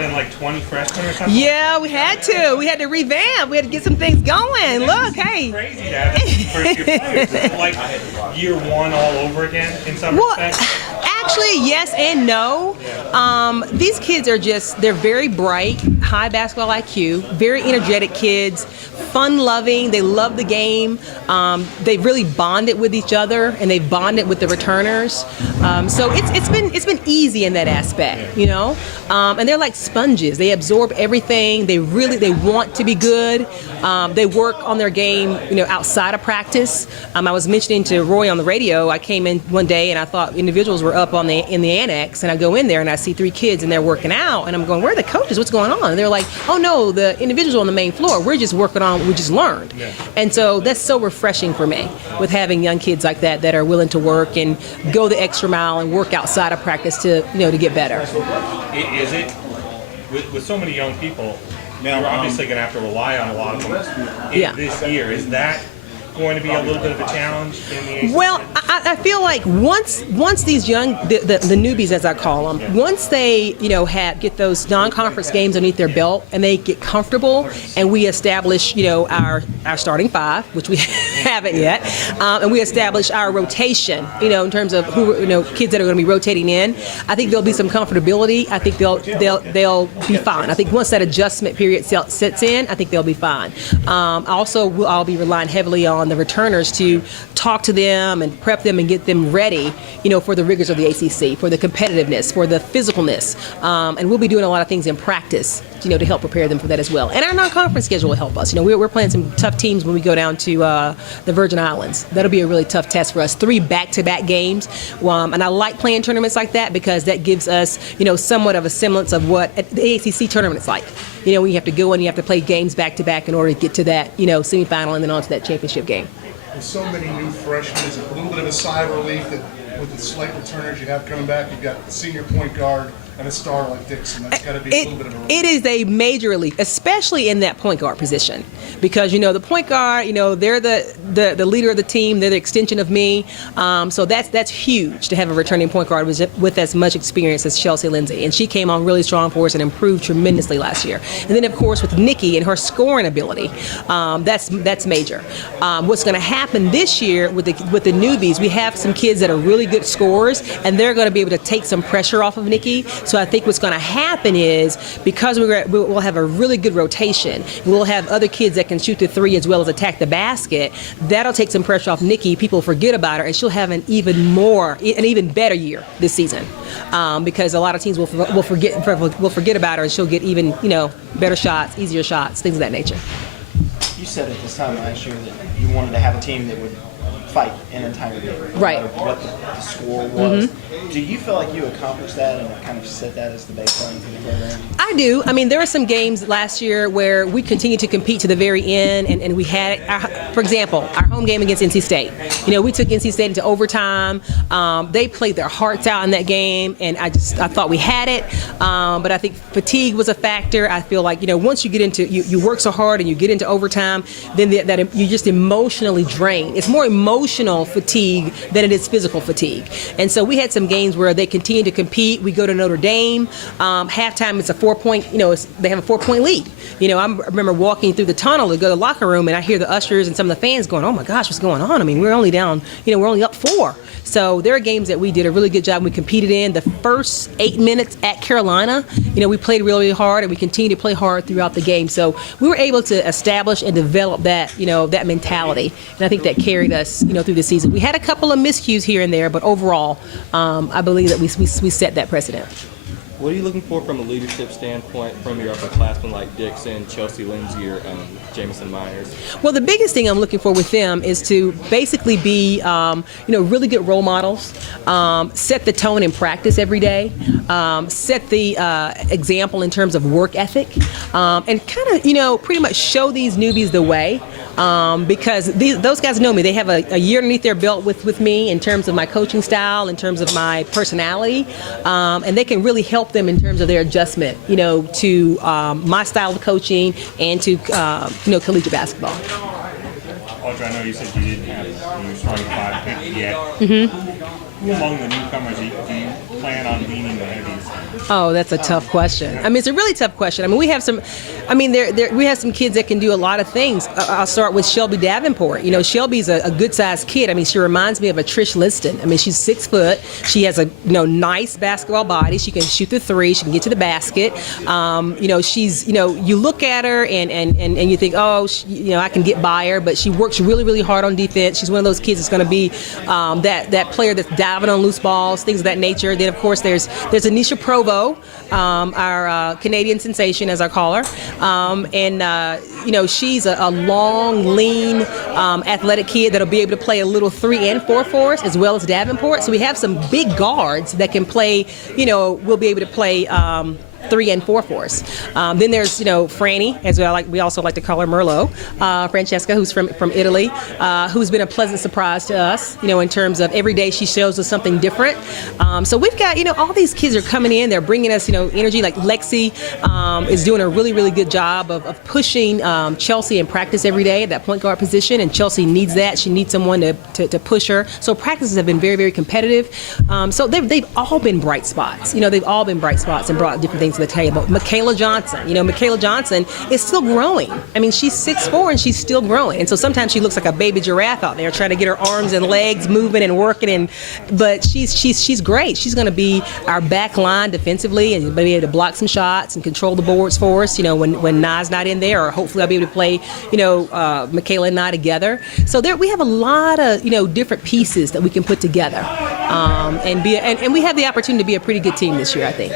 brought in like 20 freshmen or something? Yeah, we had to. We had to revamp. We had to get some things going. Look, hey. Crazy to have first-year players. Is it like year one all over again in some respects? Actually, yes and no. These kids are they're very bright, high basketball IQ, very energetic kids, fun-loving. They love the game. They've really bonded with each other, and they've bonded with the returners. So it's been easy in that aspect, you know. And they're like sponges. They absorb everything. They want to be good. They work on their game, you know, outside of practice. I was mentioning to Roy on the radio. I came in one day and I thought individuals were up in the annex, and I go in there and I see 3 kids and they're working out, and I'm going, where are the coaches? What's going on? And they're like, oh no, the individuals on the main floor. We're just working on what we just learned. Yeah. And so that's so refreshing for me with having young kids like that are willing to work and go the extra mile and work outside of practice to get better. Is it with so many young people? You're obviously going to have to rely on a lot of them this year. Is that going to be a little bit of a challenge in the ACC? Well, I feel like once these young the newbies, as I call them, once they get those non-conference games underneath their belt and they get comfortable, and we establish our starting 5, which we haven't yet, and we establish our rotation, in terms of who kids that are going to be rotating in. I think there'll be some comfortability. I think they'll be fine. I think once that adjustment period sets in, I think they'll be fine. Also, I'll be relying heavily on the returners to talk to them and prep them and get them ready, for the rigors of the ACC, for the competitiveness, for the physicalness, and we'll be doing a lot of things in practice, to help prepare them for that as well. And our non-conference schedule will help us. We're playing some tough teams when we go down to the Virgin Islands. That'll be a really tough test for us. 3 back-to-back games, and I like playing tournaments like that because that gives us, somewhat of a semblance of what the ACC tournament's like. When you have to go and you have to play games back-to-back in order to get to that, semifinal and then on to that championship game. With so many new freshmen, is it a little bit of a sigh of relief that with the select returners you have coming back, you've got the senior point guard and a star like Dixon? That's got to be a little bit of a relief. It is a major relief, especially in that point guard position, because the point guard, they're the leader of the team. They're the extension of me. So that's huge to have a returning point guard with as much experience as Chelsea Lindsay, and she came on really strong for us and improved tremendously last year. And then of course with Nikki and her scoring ability, that's major. What's going to happen this year with the newbies? We have some kids that are really good scorers, and they're going to be able to take some pressure off of Nikki. So I think what's going to happen is, because we'll have a really good rotation, we'll have other kids that can shoot the 3 as well as attack the basket. That'll take some pressure off Nikki. People forget about her, and she'll have an even better year this season, because a lot of teams will forget about her, and she'll get even better shots, easier shots, things of that nature. You said at this time last year that you wanted to have a team that would fight an entire game, right? No matter what the score was. Mm-hmm. Do you feel like you accomplished that and kind of set that as the baseline for the program? I do. I mean, there were some games last year where we continued to compete to the very end, and we had, for example, our home game against NC State. We took NC State into overtime. They played their hearts out in that game, and I thought we had it. But I think fatigue was a factor. I feel like once you get into you work so hard and you get into overtime, then that you just emotionally drain. It's more emotional fatigue than it is physical fatigue. And so we had some games where they continue to compete. We go to Notre Dame. Halftime, it's a 4-point, they have a 4-point lead. I remember walking through the tunnel to go to the locker room, and I hear the ushers and some of the fans going, oh my gosh, what's going on? I mean, we're only down, we're only up 4. So there are games that we did a really good job. We competed in the first 8 minutes at Carolina. We played really hard, and we continued to play hard throughout the game. So we were able to establish and develop that, that mentality. And I think that carried us, through the season. We had a couple of miscues here and there, but overall, I believe that we set that precedent. What are you looking for from a leadership standpoint from your upperclassmen like Dixon, Chelsea Lindsay, or Jamison Myers? Well, the biggest thing I'm looking for with them is to basically be, really good role models, set the tone in practice every day, set the example in terms of work ethic, and kind of, pretty much show these newbies the way. Because those guys know me. They have a year underneath their belt with me in terms of my coaching style, in terms of my personality, and they can really help them in terms of their adjustment, to my style of coaching and to, collegiate basketball. Audra, I know you said you didn't have your starting 5 picked yet. Mm-hmm. Who among the newcomers do you plan on leaning the heaviest? Oh, that's a tough question. I mean, it's a really tough question. I mean, we have some. I mean, we have some kids that can do a lot of things. I'll start with Shelby Davenport. You know, Shelby's a good-sized kid. I mean, she reminds me of a Trish Liston. I mean, she's 6 foot. She has a nice basketball body. She can shoot the three. She can get to the basket. She's you look at her and you think, oh, I can get by her, but she works really, really hard on defense. She's one of those kids that's going to be that player that's diving on loose balls, things of that nature. Then, of course, there's Anisha Provo, our Canadian sensation, as I call her. She's a long, lean, athletic kid that'll be able to play a little 3 and 4 for us, as well as Davenport. So we have some big guards that can play, we'll be able to play 3 and 4 for us. Then there's, Franny, as we also like to call her Merlot, Francesca, who's from Italy, who's been a pleasant surprise to us, in terms of every day she shows us something different. So we've got, all these kids are coming in, they're bringing us, energy. Like Lexi is doing a really, really good job of pushing Chelsea in practice every day at that point guard position, and Chelsea needs that. She needs someone to push her. So practices have been very, very competitive. So they've all been bright spots. They've all been bright spots and brought different things to the table. Michaela Johnson, Michaela Johnson is still growing. I mean, she's 6'4" and she's still growing. And so sometimes she looks like a baby giraffe out there trying to get her arms and legs moving and working. But she's great. She's going to be our back line defensively and be able to block some shots and control the boards for us. When Na's not in there, or hopefully I'll be able to play, Michaela and Na together. So we have a lot of different pieces that we can put together, and we have the opportunity to be a pretty good team this year, I think.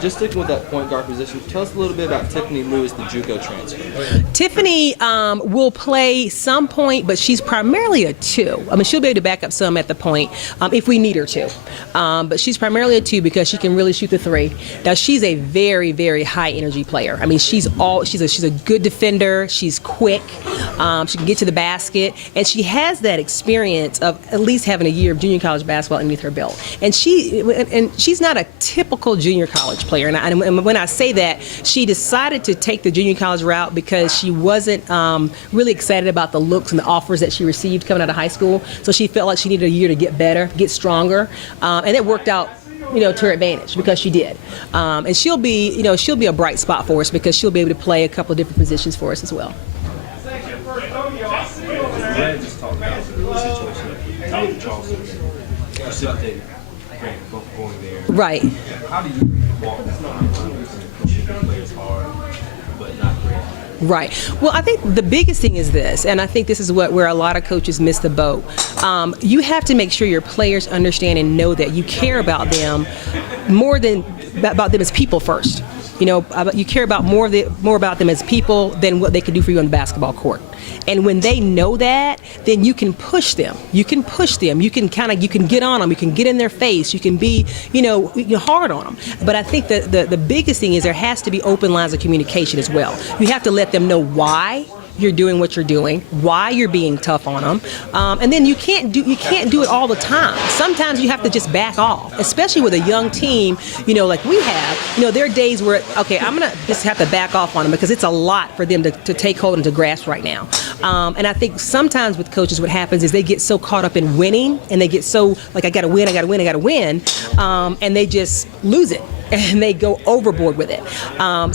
Just sticking with that point guard position, tell us a little bit about Tiffany Lewis, the JUCO transfer. Tiffany will play some point, but she's primarily a 2. I mean, she'll be able to back up some at the point if we need her to. But she's primarily a 2 because she can really shoot the 3. Now, she's a very, very high energy player. I mean, she's a good defender. She's quick. She can get to the basket, and she has that experience of at least having a year of junior college basketball underneath her belt. And she's not a typical junior college player. And when I say that, she decided to take the junior college route because she wasn't really excited about the looks and the offers that she received coming out of high school. So she felt like she needed a year to get better, get stronger, and it worked out to her advantage because she did. And she'll be a bright spot for us because she'll be able to play a couple of different positions for us as well. Brad just talked about the situation at Tyler Charleston. Facilitating both going there. Right. How do you walk that line pushing the players hard but not great? Right. Well, I think the biggest thing is this, and I think this is where a lot of coaches miss the boat. You have to make sure your players understand and know that you care about them more than about them as people first. You care about more about them as people than what they can do for you on the basketball court. And when they know that, then you can push them. You can get on them. You can get in their face. You can be, hard on them. But I think that the biggest thing is there has to be open lines of communication as well. You have to let them know why you're doing what you're doing, why you're being tough on them, and then you can't do it all the time. Sometimes you have to just back off, especially with a young team, like we have. There are days where, okay, I'm gonna just have to back off on them because it's a lot for them to take hold and to grasp right now. And I think sometimes with coaches, what happens is they get so caught up in winning, and they get so like, I gotta win, and they just lose it. And they go overboard with it.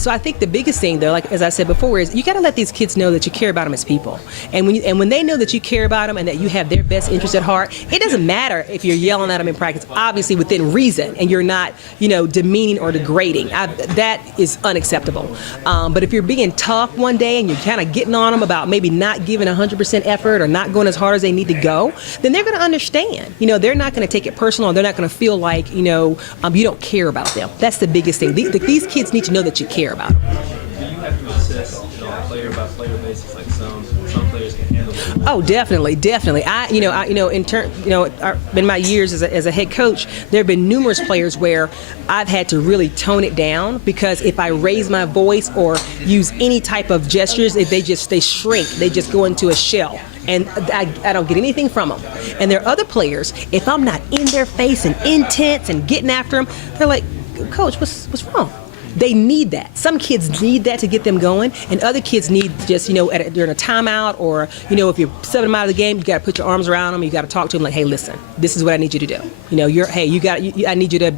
So I think the biggest thing, though, like as I said before, is you got to let these kids know that you care about them as people. And when they know that you care about them and that you have their best interest at heart, it doesn't matter if you're yelling at them in practice, obviously within reason, and you're not, demeaning or degrading. That is unacceptable. But if you're being tough one day and you're kind of getting on them about maybe not giving 100% effort or not going as hard as they need to go, then they're going to understand. They're not going to take it personal. They're not going to feel like, you don't care about them. That's the biggest thing. These kids need to know that you care about them. Do you have to assess on a player-by-player basis, like some players can handle it? Oh, definitely. In my years as a head coach, there have been numerous players where I've had to really tone it down because if I raise my voice or use any type of gestures, they shrink. They just go into a shell. And I don't get anything from them. And there are other players, if I'm not in their face and intense and getting after them, they're like, Coach, what's wrong? They need that. Some kids need that to get them going, and other kids need just, during a timeout, or, if you're subbing them out of the game, you got to put your arms around them. You got to talk to them like, hey, listen, this is what I need you to do. I need you to,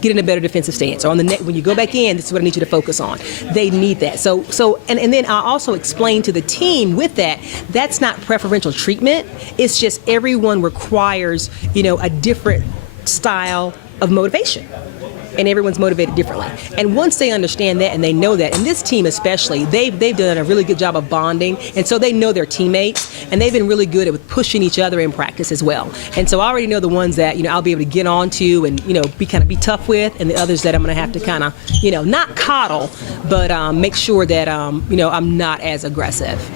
get in a better defensive stance. Or on the net, when you go back in, this is what I need you to focus on. They need that. And then I also explain to the team with that, that's not preferential treatment. It's just everyone requires, a different style of motivation. And everyone's motivated differently. And once they understand that and they know that, and this team especially, they've done a really good job of bonding, and so they know their teammates, and they've been really good at pushing each other in practice as well. And so I already know the ones that I'll be able to get on to and be tough with, and the others that I'm going to have to kind of not coddle, but make sure that I'm not as aggressive.